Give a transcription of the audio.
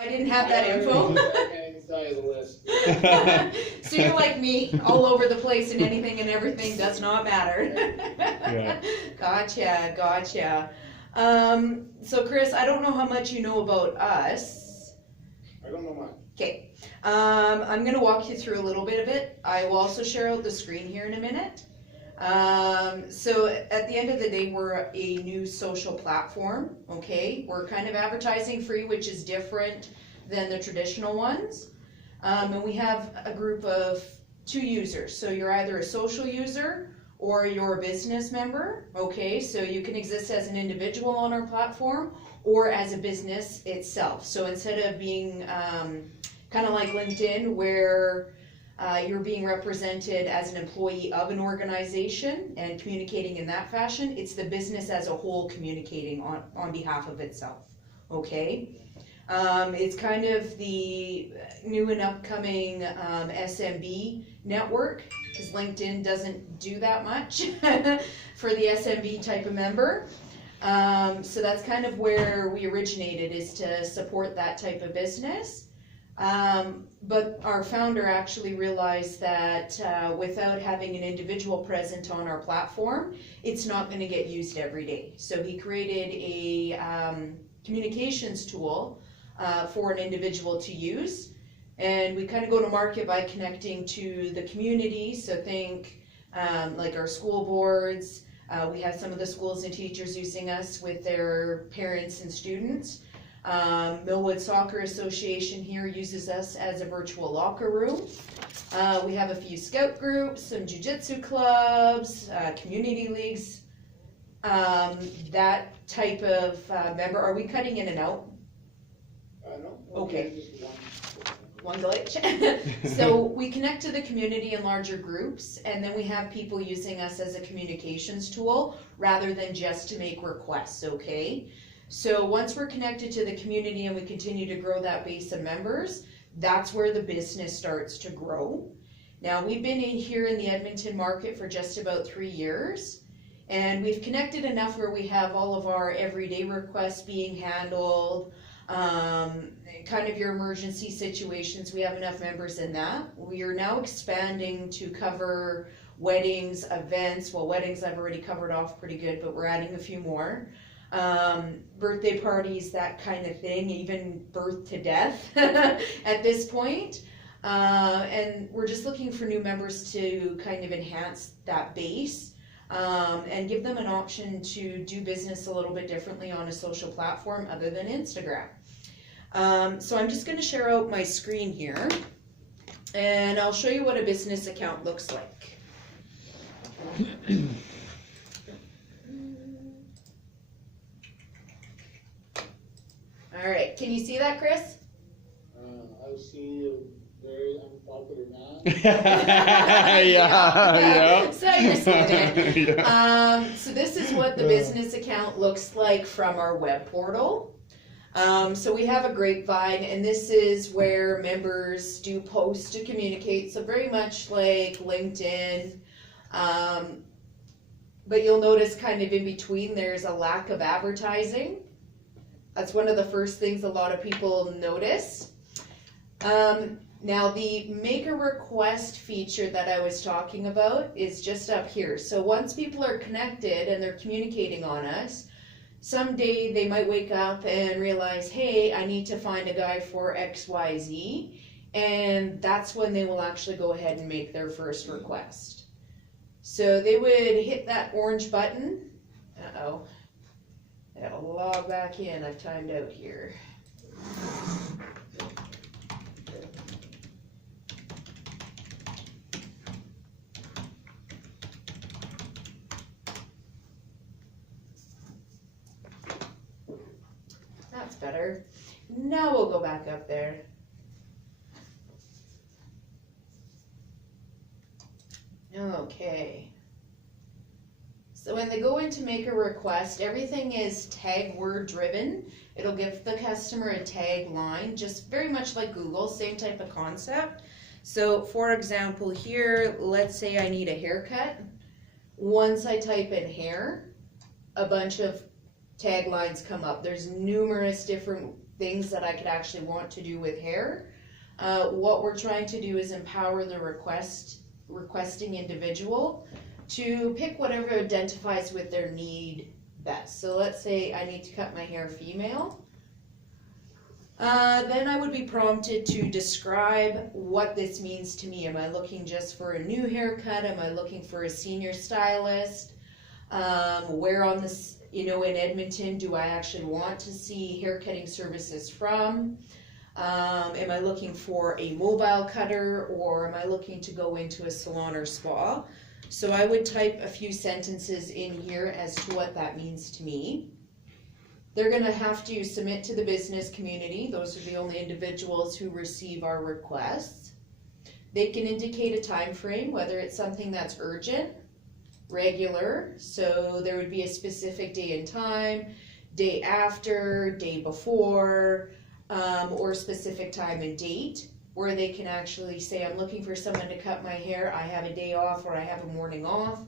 I didn't have that info. Side of the list. So you're like me, all over the place and anything and everything does not matter. Yeah. Gotcha. So Chris, I don't know how much you know about us. I don't know much. Okay. I'm gonna walk you through a little bit of it. I will also share out the screen here in a minute. So at the end of the day, we're a new social platform, okay? We're kind of advertising free, which is different than the traditional ones. And we have a group of 2 users. So you're either a social user or you're a business member, okay? So you can exist as an individual on our platform or as a business itself. So instead of being kind of like LinkedIn where you're being represented as an employee of an organization and communicating in that fashion, it's the business as a whole communicating on behalf of itself, okay? It's kind of the new and upcoming SMB network, because LinkedIn doesn't do that much for the SMB type of member. So that's kind of where we originated, is to support that type of business. But our founder actually realized that without having an individual present on our platform, it's not going to get used every day. So he created a communications tool for an individual to use. And we kind of go to market by connecting to the community. So think like our school boards. We have some of the schools and teachers using us with their parents and students. Millwood Soccer Association here uses us as a virtual locker room. We have a few scout groups, some jiu-jitsu clubs, community leagues, that type of member. Are we cutting in and out? No. Okay. Just One glitch. So we connect to the community in larger groups, and then we have people using us as a communications tool rather than just to make requests, okay? So once we're connected to the community and we continue to grow that base of members, that's where the business starts to grow. Now, we've been in here in the Edmonton market for just about 3 years, and we've connected enough where we have all of our everyday requests being handled, kind of your emergency situations. We have enough members in that. We are now expanding to cover weddings, events. Well, weddings I've already covered off pretty good, but we're adding a few more. Birthday parties, that kind of thing, even birth to death at this point. And we're just looking for new members to kind of enhance that base and give them an option to do business a little bit differently on a social platform other than Instagram. So I'm just going to share out my screen here, and I'll show you what a business account looks like. All right, can you see that, Chris? I see a very unpopular man. Yeah. So you're seated. Yeah. So this is what the business account looks like from our web portal. So we have a grapevine, and this is where members do post to communicate. So very much like LinkedIn. But you'll notice kind of in between there's a lack of advertising. That's one of the first things a lot of people notice. Now the make a request feature that I was talking about is just up here. So once people are connected and they're communicating on us, someday they might wake up and realize, hey, I need to find a guy for XYZ, and that's when they will actually go ahead and make their first request. So they would hit that orange button. Uh-oh. I gotta log back in. I've timed out here. That's better. Now we'll go back up there. Okay. So when they go in to make a request, everything is tag word driven. It'll give the customer a tag line, just very much like Google, same type of concept. So for example here, let's say I need a haircut. Once I type in hair, a bunch of taglines come up. There's numerous different things that I could actually want to do with hair. What we're trying to do is empower the requesting individual to pick whatever identifies with their need best. So let's say I need to cut my hair female. Then I would be prompted to describe what this means to me. Am I looking just for a new haircut? Am I looking for a senior stylist? Where on this, in Edmonton, do I actually want to see haircutting services from? Am I looking for a mobile cutter, or am I looking to go into a salon or spa? So I would type a few sentences in here as to what that means to me. They're going to have to submit to the business community. Those are the only individuals who receive our requests. They can indicate a time frame, whether it's something that's urgent, regular, so there would be a specific day and time, day after, day before, or specific time and date, where they can actually say, I'm looking for someone to cut my hair, I have a day off or I have a morning off.